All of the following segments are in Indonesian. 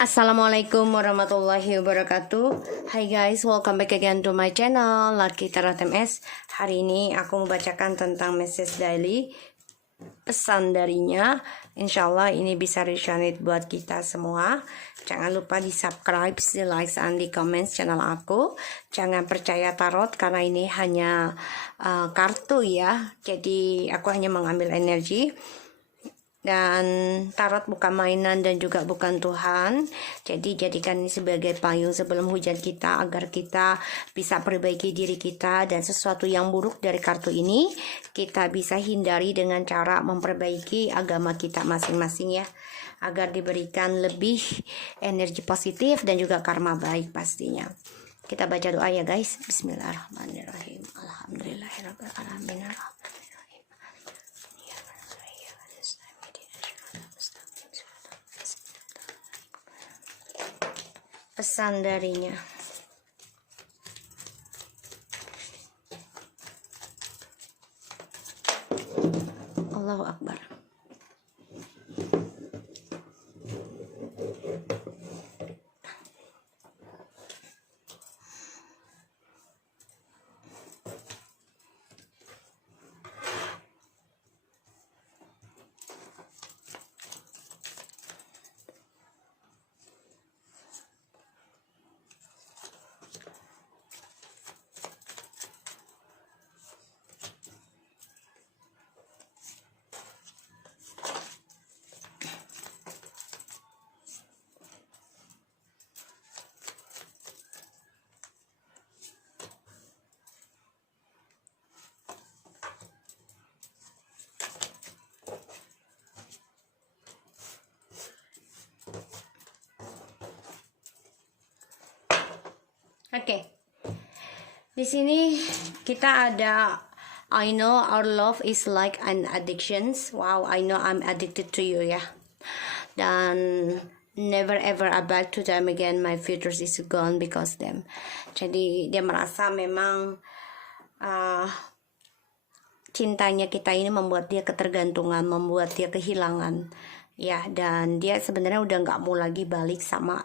Assalamualaikum warahmatullahi wabarakatuh. Hai guys, welcome back again to my channel Lucky Tarot MS. Hari ini aku membacakan tentang message daily, pesan darinya. Insyaallah ini bisa resonate buat kita semua. Jangan lupa di subscribe, di like, dan di comment channel aku. Jangan percaya tarot karena ini hanya kartu ya. Jadi aku hanya mengambil energi. Dan tarot bukan mainan dan juga bukan Tuhan. Jadi jadikan ini sebagai payung sebelum hujan kita, agar kita bisa perbaiki diri kita, dan sesuatu yang buruk dari kartu ini kita bisa hindari dengan cara memperbaiki agama kita masing-masing ya, agar diberikan lebih energi positif dan juga karma baik pastinya. Kita baca doa ya guys. Bismillahirrahmanirrahim. Alhamdulillahirabbil alamin. Pesan darinya. Allahu Akbar. Oke. Di sini kita ada I know our love is like an addiction. Wow, I know I'm addicted to you ya. Dan never ever I back to them again. My future is gone because them. Jadi dia merasa memang cintanya kita ini membuat dia ketergantungan, membuat dia kehilangan ya, dan dia sebenarnya udah nggak mau lagi balik sama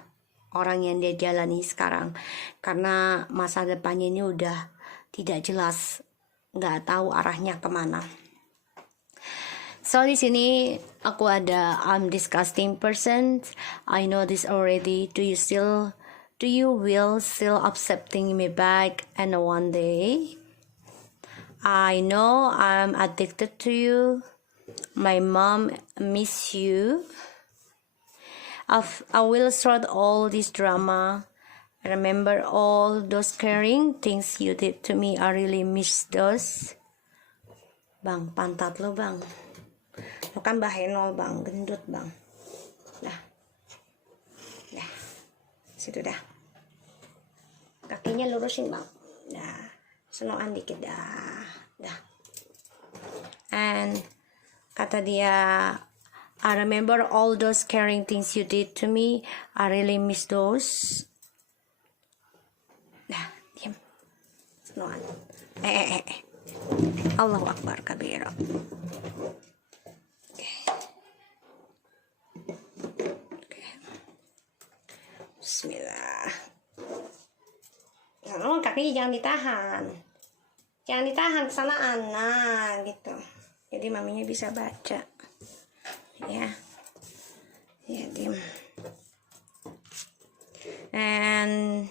orang yang dia jalani sekarang, karena masa depannya ini udah tidak jelas, nggak tahu arahnya kemana. So di sini aku ada I'm disgusting person. I know this already. Do you will still accepting me back? And one day I know I'm addicted to you. My mom miss you. I will start all this drama. Remember all those caring things you did to me. I really miss those. Bang, pantat lo bang. Lo kan bahenol bang, gendut bang. Dah. Situ dah. Kakinya lurusin bang. Dah. Senoan dikit dah. And kata dia, I remember all those caring things you did to me. I really miss those. Dah, diam. Senoan. Allahu Akbar kabira. Bismillah. Nah, kakinya jangan ditahan. Jangan ditahan kesanaan. Nah, gitu. Jadi maminya bisa baca. Ya. Ya, diam. And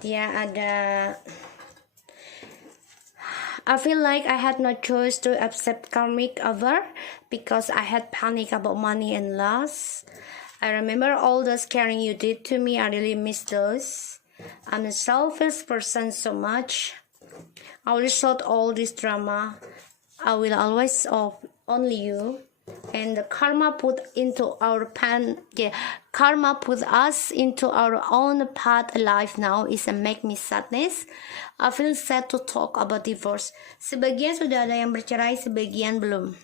dia ada I feel like I had no choice to accept karmic over because I had panic about money and loss. I remember all those caring you did to me. I really miss those. I'm a selfish person so much. I will sort all this drama. I will always only you. And the karma put us into our own path life now is a make me sadness. I feel sad to talk about divorce. Sebagian sudah ada yang bercerai, sebagian belum.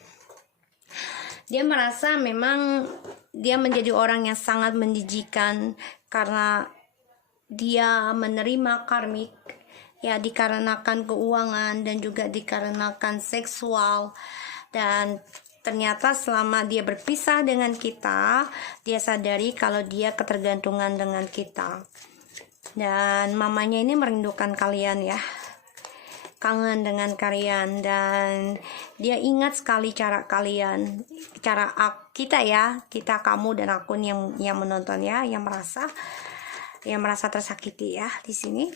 Dia merasa memang dia menjadi orang yang sangat menjijikan karena dia menerima karmik ya, dikarenakan keuangan dan juga dikarenakan seksual, dan ternyata selama dia berpisah dengan kita, dia sadari kalau dia ketergantungan dengan kita. Dan mamanya ini merindukan kalian ya, kangen dengan kalian, dan dia ingat sekali cara kalian, cara kita ya, kita, kamu dan aku yang menonton ya, yang merasa tersakiti ya di sini.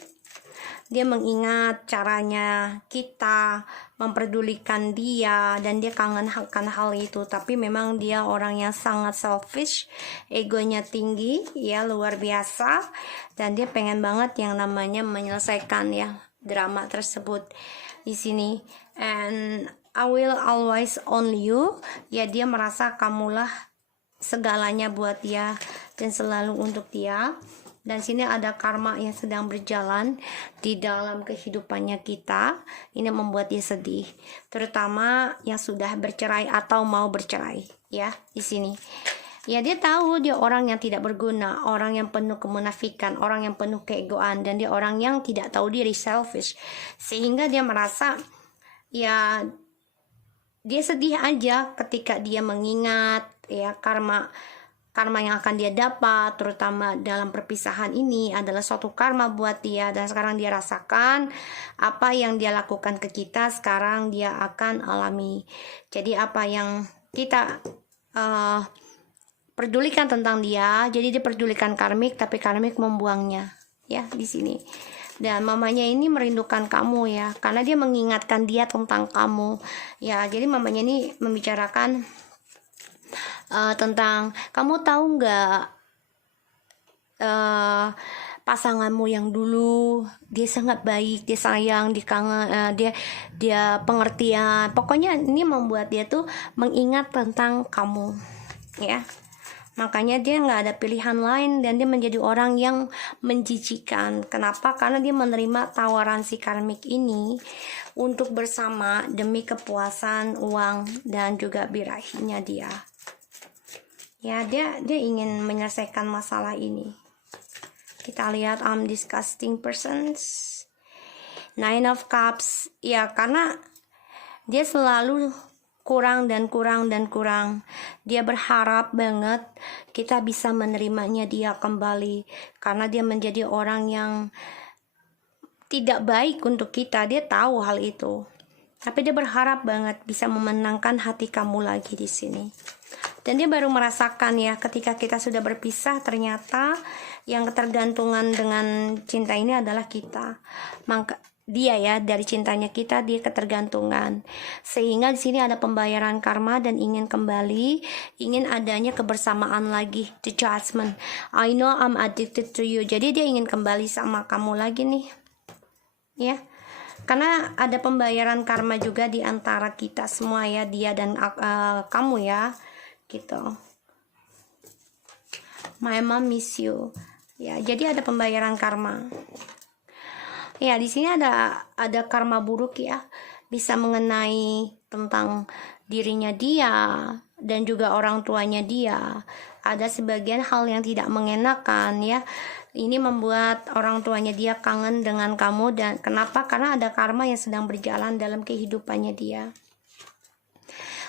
Dia mengingat caranya kita memperdulikan dia, dan dia kangen akan hal itu. Tapi memang dia orang yang sangat selfish, egonya tinggi ya, luar biasa, dan dia pengen banget yang namanya menyelesaikan ya drama tersebut di sini. And I will always own you ya, dia merasa kamulah segalanya buat dia dan selalu untuk dia. Dan sini ada karma yang sedang berjalan di dalam kehidupannya kita. Ini membuat dia sedih, terutama yang sudah bercerai atau mau bercerai ya di sini. Ya, dia tahu dia orang yang tidak berguna, orang yang penuh kemunafikan, orang yang penuh keegoan, dan dia orang yang tidak tahu diri, selfish. Sehingga dia merasa ya dia sedih aja ketika dia mengingat ya karma yang akan dia dapat, terutama dalam perpisahan ini adalah suatu karma buat dia, dan sekarang dia rasakan apa yang dia lakukan ke kita, sekarang dia akan alami. Jadi apa yang kita pedulikan tentang dia, jadi dia pedulikan karmik, tapi karmik membuangnya ya di sini. Dan mamanya ini merindukan kamu ya, karena dia mengingatkan dia tentang kamu ya. Jadi mamanya ini membicarakan tentang, kamu tahu nggak pasanganmu yang dulu, dia sangat baik, dia sayang, dia pengertian. Pokoknya ini membuat dia tuh mengingat tentang kamu ya. Makanya dia nggak ada pilihan lain, dan dia menjadi orang yang menjijikan. Kenapa? Karena dia menerima tawaran si karmik ini untuk bersama demi kepuasan uang dan juga birahinya dia. Ya, dia ingin menyelesaikan masalah ini. Kita lihat disgusting persons, 9 of Cups ya, karena dia selalu kurang dan kurang dan kurang. Dia berharap banget kita bisa menerimanya dia kembali, karena dia menjadi orang yang tidak baik untuk kita. Dia tahu hal itu, tapi dia berharap banget bisa memenangkan hati kamu lagi di sini. Dan dia baru merasakan ya, ketika kita sudah berpisah, ternyata yang ketergantungan dengan cinta ini adalah kita. Maka dia ya, dari cintanya kita dia ketergantungan. Sehingga di sini ada pembayaran karma dan ingin kembali, ingin adanya kebersamaan lagi, the judgment. I know I'm addicted to you. Jadi dia ingin kembali sama kamu lagi nih. Ya. Karena ada pembayaran karma juga di antara kita semua ya, dia dan kamu ya. Gitu. My mom miss you. Ya, jadi ada pembayaran karma. Ya, di sini ada karma buruk ya. Bisa mengenai tentang dirinya dia dan juga orang tuanya dia. Ada sebagian hal yang tidak mengenakan ya. Ini membuat orang tuanya dia kangen dengan kamu, dan kenapa? Karena ada karma yang sedang berjalan dalam kehidupannya dia.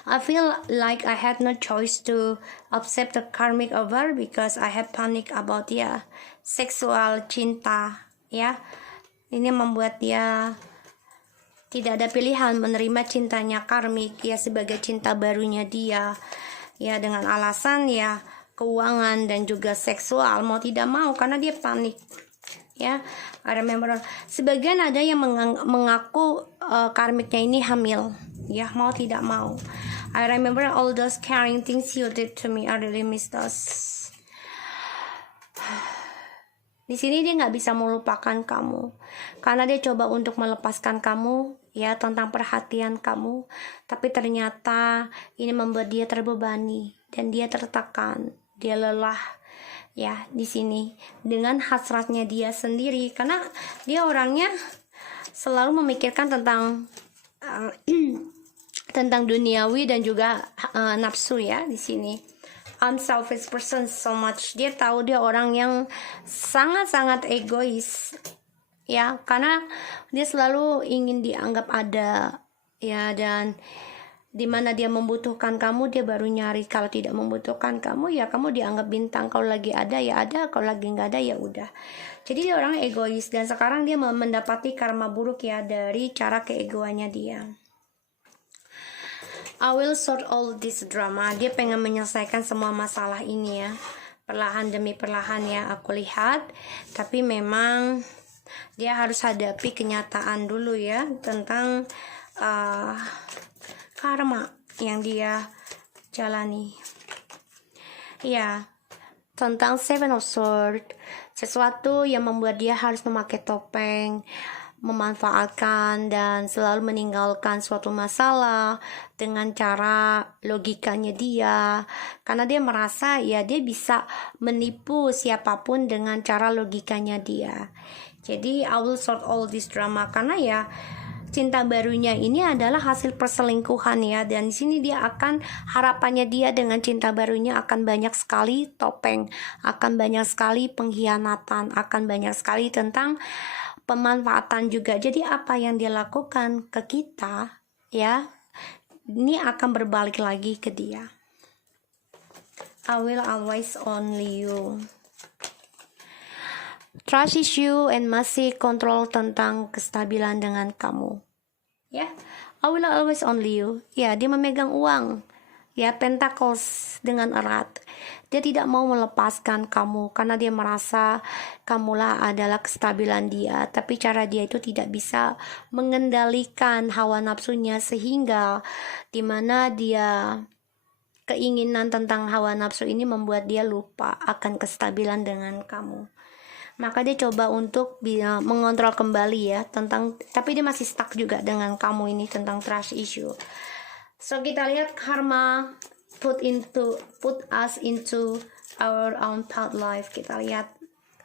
I feel like I had no choice to accept the karmic over because I had panic about seksual cinta ya. Ini membuat dia tidak ada pilihan menerima cintanya karmik ya, sebagai cinta barunya dia ya, dengan alasan ya keuangan dan juga seksual, mau tidak mau, karena dia panik ya. I remember sebagian ada yang mengaku karmiknya ini hamil ya, mau tidak mau. I remember all those caring things you did to me. I really miss those. Di sini dia nggak bisa melupakan kamu, karena dia coba untuk melepaskan kamu ya, tentang perhatian kamu, tapi ternyata ini membuat dia terbebani dan dia tertekan, dia lelah ya di sini dengan hasratnya dia sendiri, karena dia orangnya selalu memikirkan tentang tentang duniawi dan juga nafsu ya di sini. Unselfish person so much. Dia tahu dia orang yang sangat-sangat egois ya, karena dia selalu ingin dianggap ada ya, dan Dimana dia membutuhkan kamu, dia baru nyari. Kalau tidak membutuhkan kamu, ya kamu dianggap bintang. Kalau lagi ada, ya ada. Kalau lagi nggak ada, ya udah. Jadi dia orang egois. Dan sekarang dia mendapati karma buruk ya dari cara keegoannya dia. I will sort all this drama. Dia pengen menyelesaikan semua masalah ini ya, perlahan demi perlahan ya, aku lihat. Tapi memang dia harus hadapi kenyataan dulu ya, tentang karma yang dia jalani ya, tentang Seven of Swords, sesuatu yang membuat dia harus memakai topeng, memanfaatkan dan selalu meninggalkan suatu masalah dengan cara logikanya dia, karena dia merasa ya dia bisa menipu siapapun dengan cara logikanya dia. Jadi I will sort all this drama, karena ya cinta barunya ini adalah hasil perselingkuhan ya, dan di sini dia akan, harapannya dia dengan cinta barunya akan banyak sekali topeng, akan banyak sekali pengkhianatan, akan banyak sekali tentang pemanfaatan juga. Jadi apa yang dia lakukan ke kita ya, ini akan berbalik lagi ke dia. I will always only you. Trust issue and masih kontrol tentang kestabilan dengan kamu ya. I will always only you ya, dia memegang uang ya, pentacles dengan erat. Dia tidak mau melepaskan kamu karena dia merasa kamulah adalah kestabilan dia, tapi cara dia itu tidak bisa mengendalikan hawa nafsunya, sehingga dimana dia keinginan tentang hawa nafsu ini membuat dia lupa akan kestabilan dengan kamu. Maka dia coba untuk mengontrol kembali ya tentang, tapi dia masih stuck juga dengan kamu ini tentang trust issue. So kita lihat karma put us into our own path life. Kita lihat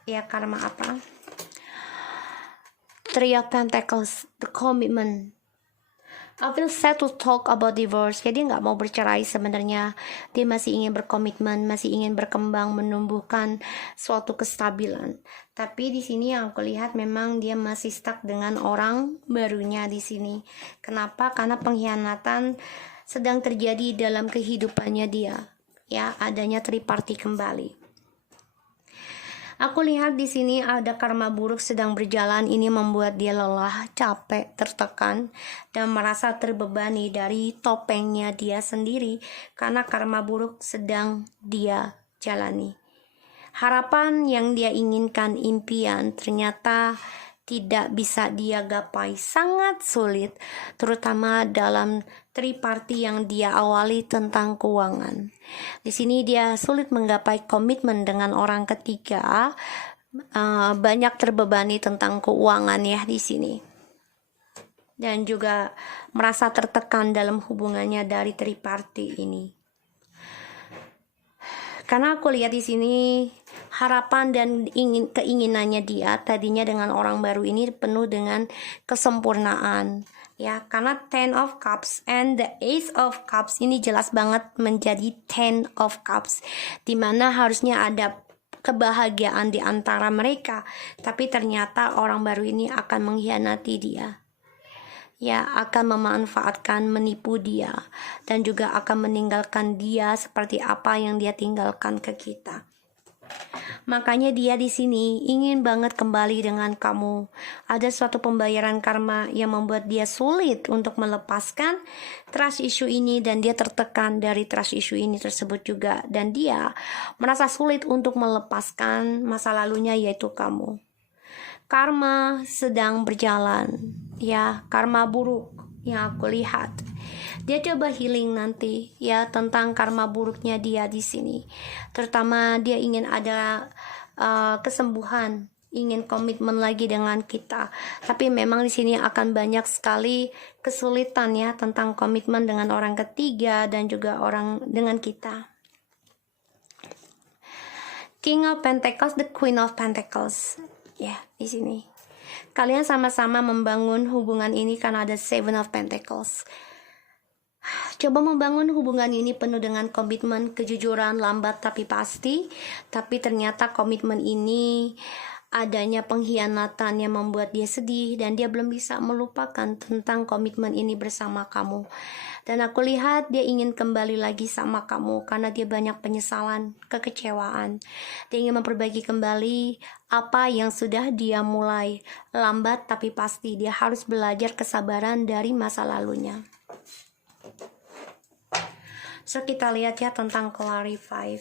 ya karma apa. Three of Pentacles, the commitment. I feel sad to talk about divorce. Jadi nggak mau bercerai sebenarnya. Dia masih ingin berkomitmen, masih ingin berkembang, menumbuhkan suatu kestabilan. Tapi di sini yang aku lihat memang dia masih stuck dengan orang barunya di sini. Kenapa? Karena pengkhianatan sedang terjadi dalam kehidupannya dia. Ya, adanya triparty kembali. Aku lihat di sini ada karma buruk sedang berjalan. Ini membuat dia lelah, capek, tertekan, dan merasa terbebani dari topengnya dia sendiri karena karma buruk sedang dia jalani. Harapan yang dia inginkan, impian, ternyata tidak bisa dia gapai, sangat sulit, terutama dalam triparty yang dia awali tentang keuangan. Di sini dia sulit menggapai komitmen dengan orang ketiga, banyak terbebani tentang keuangan ya di sini, dan juga merasa tertekan dalam hubungannya dari triparty ini. Karena aku lihat di sini harapan dan keinginannya dia tadinya dengan orang baru ini penuh dengan kesempurnaan ya, karena Ten of Cups and the Ace of Cups ini jelas banget menjadi Ten of Cups, dimana harusnya ada kebahagiaan di antara mereka, tapi ternyata orang baru ini akan mengkhianati dia ya, akan memanfaatkan, menipu dia, dan juga akan meninggalkan dia seperti apa yang dia tinggalkan ke kita. Makanya dia di sini ingin banget kembali dengan kamu. Ada suatu pembayaran karma yang membuat dia sulit untuk melepaskan trust issue ini, dan dia tertekan dari trust issue ini tersebut juga, dan dia merasa sulit untuk melepaskan masa lalunya, yaitu kamu. Karma sedang berjalan ya, karma buruk yang aku lihat. Dia coba healing nanti ya tentang karma buruknya dia di sini. Terutama dia ingin ada kesembuhan, ingin komitmen lagi dengan kita. Tapi memang di sini akan banyak sekali kesulitan ya tentang komitmen dengan orang ketiga dan juga orang dengan kita. King of Pentacles, the Queen of Pentacles. Ya, di sini kalian sama-sama membangun hubungan ini karena ada Seven of Pentacles. Coba membangun hubungan ini penuh dengan komitmen, kejujuran, lambat tapi pasti. Tapi ternyata komitmen ini adanya pengkhianatan yang membuat dia sedih dan dia belum bisa melupakan tentang komitmen ini bersama kamu. Dan aku lihat dia ingin kembali lagi sama kamu karena dia banyak penyesalan, kekecewaan. Dia ingin memperbaiki kembali apa yang sudah dia mulai. Lambat tapi pasti dia harus belajar kesabaran dari masa lalunya. So kita lihat ya tentang clarify.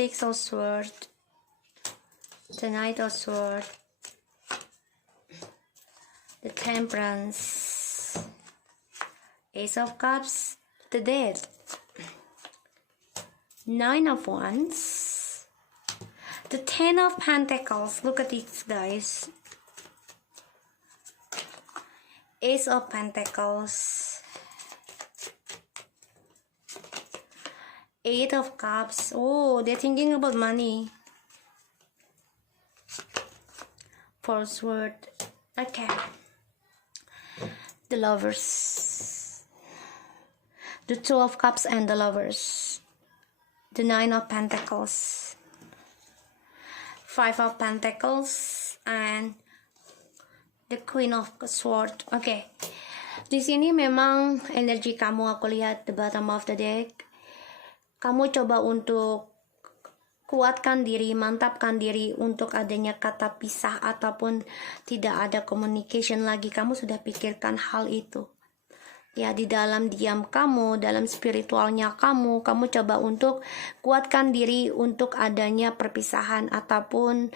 Six of Swords, the Knight of Swords, the Temperance, Ace of Cups, the Death, Nine of Wands, the Ten of Pentacles. Look at this, guys. Ace of Pentacles, Eight of Cups. Oh, they're thinking about money. Four Swords. Okay. The Lovers. The Two of Cups and the Lovers. The Nine of Pentacles. Five of Pentacles and the Queen of Swords. Okay. Di sini memang energi kamu aku lihat the bottom of the deck. Kamu coba untuk kuatkan diri, mantapkan diri untuk adanya kata pisah ataupun tidak ada communication lagi. Kamu sudah pikirkan hal itu. Ya, di dalam diam kamu, dalam spiritualnya kamu coba untuk kuatkan diri untuk adanya perpisahan ataupun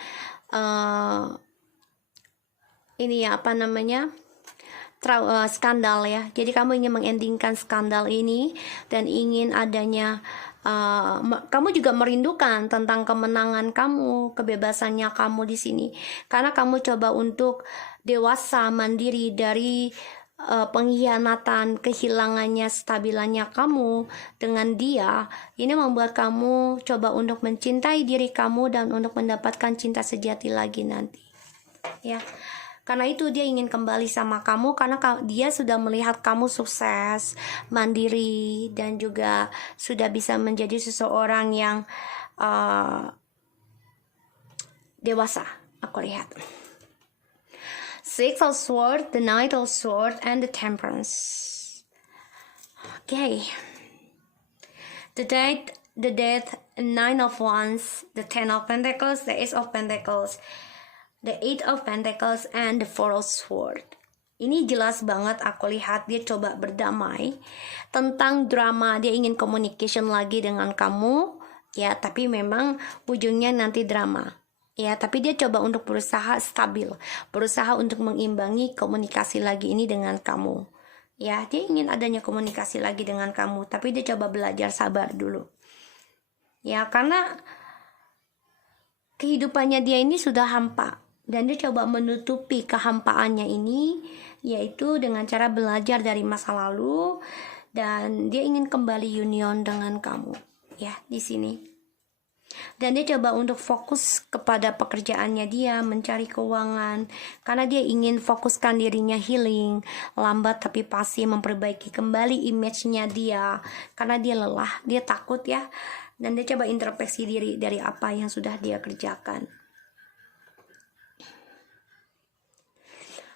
ini ya, apa namanya? Skandal ya. Jadi kamu ingin mengendingkan skandal ini dan ingin adanya kamu juga merindukan tentang kemenangan kamu, kebebasannya kamu di sini. Karena kamu coba untuk dewasa, mandiri dari pengkhianatan, kehilangannya, stabilannya kamu dengan dia. Ini membuat kamu coba untuk mencintai diri kamu dan untuk mendapatkan cinta sejati lagi nanti. Ya. Karena itu dia ingin kembali sama kamu karena dia sudah melihat kamu sukses, mandiri, dan juga sudah bisa menjadi seseorang yang dewasa, aku lihat. Six of Swords, the Knight of Swords, and the Temperance. Okay. The Death, Nine of Wands, the Ten of Pentacles, the Ace of Pentacles, the Eight of Pentacles, and the Four of Swords. Ini jelas banget aku lihat dia coba berdamai tentang drama. Dia ingin communication lagi dengan kamu. Ya, tapi memang ujungnya nanti drama. Ya, tapi dia coba untuk berusaha stabil. Berusaha untuk mengimbangi komunikasi lagi ini dengan kamu. Ya, dia ingin adanya komunikasi lagi dengan kamu. Tapi dia coba belajar sabar dulu. Ya, karena kehidupannya dia ini sudah hampa. Dan dia coba menutupi kehampaannya ini, yaitu dengan cara belajar dari masa lalu, dan dia ingin kembali union dengan kamu, ya di sini. Dan dia coba untuk fokus kepada pekerjaannya dia, mencari keuangan, karena dia ingin fokuskan dirinya healing, lambat tapi pasti memperbaiki kembali image-nya dia, karena dia lelah, dia takut ya, dan dia coba introspeksi diri dari apa yang sudah dia kerjakan.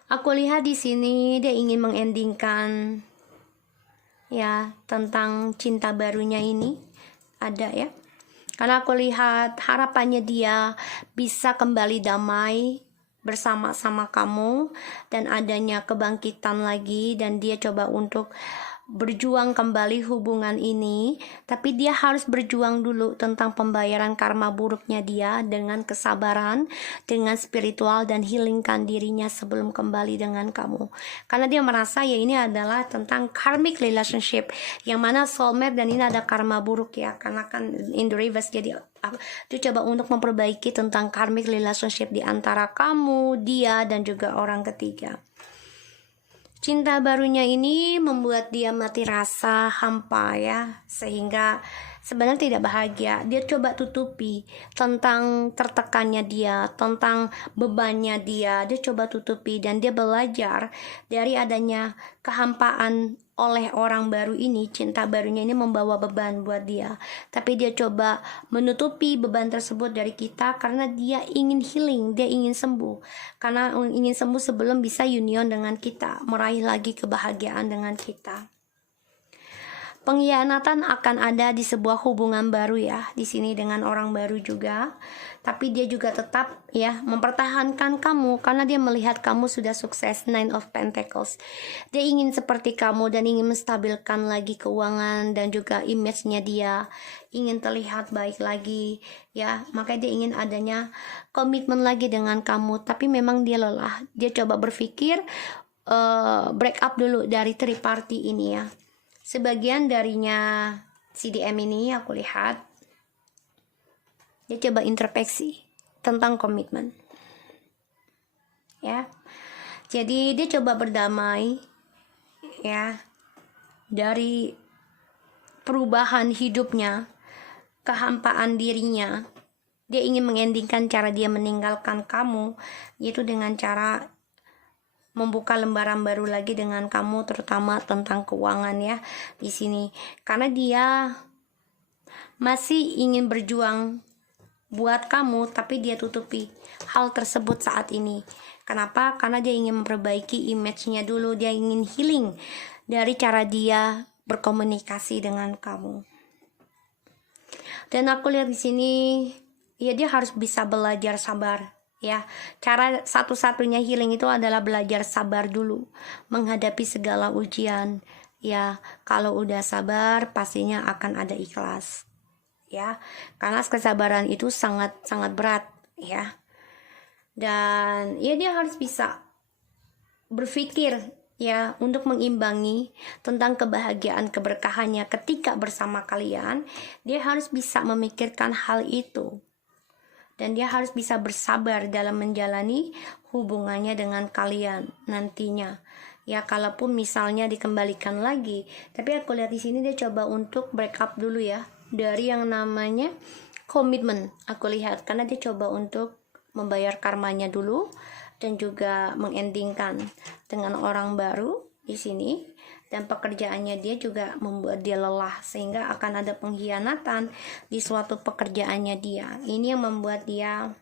Aku lihat di sini dia ingin mengendingkan ya tentang cinta barunya ini ada ya. Karena aku lihat harapannya dia bisa kembali damai bersama-sama kamu dan adanya kebangkitan lagi, dan dia coba untuk berjuang kembali hubungan ini, tapi dia harus berjuang dulu tentang pembayaran karma buruknya dia dengan kesabaran, dengan spiritual, dan healingkan dirinya sebelum kembali dengan kamu. Karena dia merasa ya ini adalah tentang karmic relationship, yang mana soulmate dan ini ada karma buruk ya, karena kan in the reverse. Jadi dia coba untuk memperbaiki tentang karmic relationship di antara kamu, dia, dan juga orang ketiga. Cinta barunya ini membuat dia mati rasa, hampa ya, sehingga sebenarnya tidak bahagia. Dia coba tutupi tentang tertekannya dia, tentang bebannya dia coba tutupi, dan dia belajar dari adanya kehampaan oleh orang baru ini, cinta barunya ini membawa beban buat dia. Tapi dia coba menutupi beban tersebut dari kita karena dia ingin healing, dia ingin sembuh. Karena ingin sembuh sebelum bisa union dengan kita, meraih lagi kebahagiaan dengan kita. Pengkhianatan akan ada di sebuah hubungan baru ya, di sini dengan orang baru juga. Tapi dia juga tetap ya mempertahankan kamu karena dia melihat kamu sudah sukses. Nine of Pentacles. Dia ingin seperti kamu dan ingin menstabilkan lagi keuangan dan juga image-nya dia, ingin terlihat baik lagi ya. Makanya dia ingin adanya komitmen lagi dengan kamu. Tapi memang dia lelah. Dia coba berpikir break up dulu dari three party ini ya. Sebagian darinya CDM ini aku lihat dia coba introspeksi tentang komitmen ya. Jadi dia coba berdamai ya dari perubahan hidupnya, kehampaan dirinya. Dia ingin mengendingkan cara dia meninggalkan kamu, yaitu dengan cara membuka lembaran baru lagi dengan kamu, terutama tentang keuangan ya di sini. Karena dia masih ingin berjuang buat kamu, tapi dia tutupi hal tersebut saat ini. Kenapa? Karena dia ingin memperbaiki image-nya dulu, dia ingin healing dari cara dia berkomunikasi dengan kamu. Dan aku lihat di sini ya dia harus bisa belajar sabar. Ya, cara satu-satunya healing itu adalah belajar sabar dulu menghadapi segala ujian. Ya, kalau udah sabar pastinya akan ada ikhlas. Ya, karena kesabaran itu sangat berat ya. Dan ya dia harus bisa berpikir ya untuk mengimbangi tentang kebahagiaan keberkahannya ketika bersama kalian. Dia harus bisa memikirkan hal itu. Dan dia harus bisa bersabar dalam menjalani hubungannya dengan kalian nantinya. Ya, kalaupun misalnya dikembalikan lagi, tapi aku lihat di sini dia coba untuk break up dulu ya dari yang namanya komitmen. Aku lihat karena dia coba untuk membayar karmanya dulu dan juga mengendingkan dengan orang baru di sini. Dan pekerjaannya dia juga membuat dia lelah sehingga akan ada pengkhianatan di suatu pekerjaannya dia. Ini yang membuat dia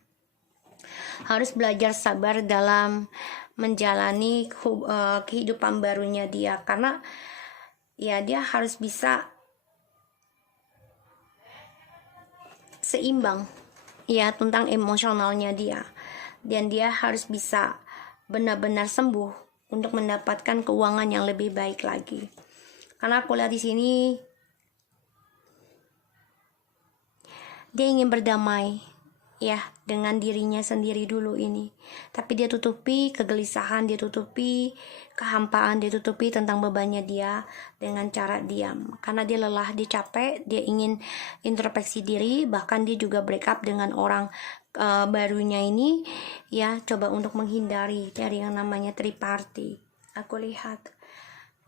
harus belajar sabar dalam menjalani kehidupan barunya dia, karena ya dia harus bisa seimbang ya tentang emosionalnya dia, dan dia harus bisa benar-benar sembuh untuk mendapatkan keuangan yang lebih baik lagi. Karena aku lihat di sini dia ingin berdamai ya dengan dirinya sendiri dulu ini. Tapi dia tutupi kegelisahan, dia tutupi kehampaan, dia tutupi tentang bebannya dia dengan cara diam. Karena dia lelah, dia capek, dia ingin introspeksi diri, bahkan dia juga break up dengan orang barunya ini ya, coba untuk menghindari dari yang namanya triparty. Aku lihat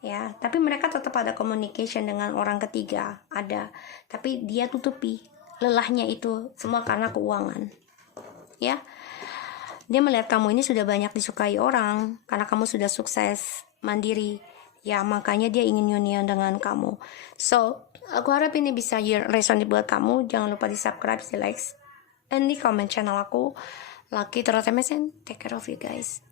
ya, tapi mereka tetap ada communication dengan orang ketiga, ada, tapi dia tutupi lelahnya itu semua karena keuangan ya. Dia melihat kamu ini sudah banyak disukai orang karena kamu sudah sukses mandiri ya, makanya dia ingin union dengan kamu. So aku harap ini bisa resonate buat kamu. Jangan lupa di subscribe, di like, and di comment channel aku. Lucky Tarot MSN. Take care of you guys.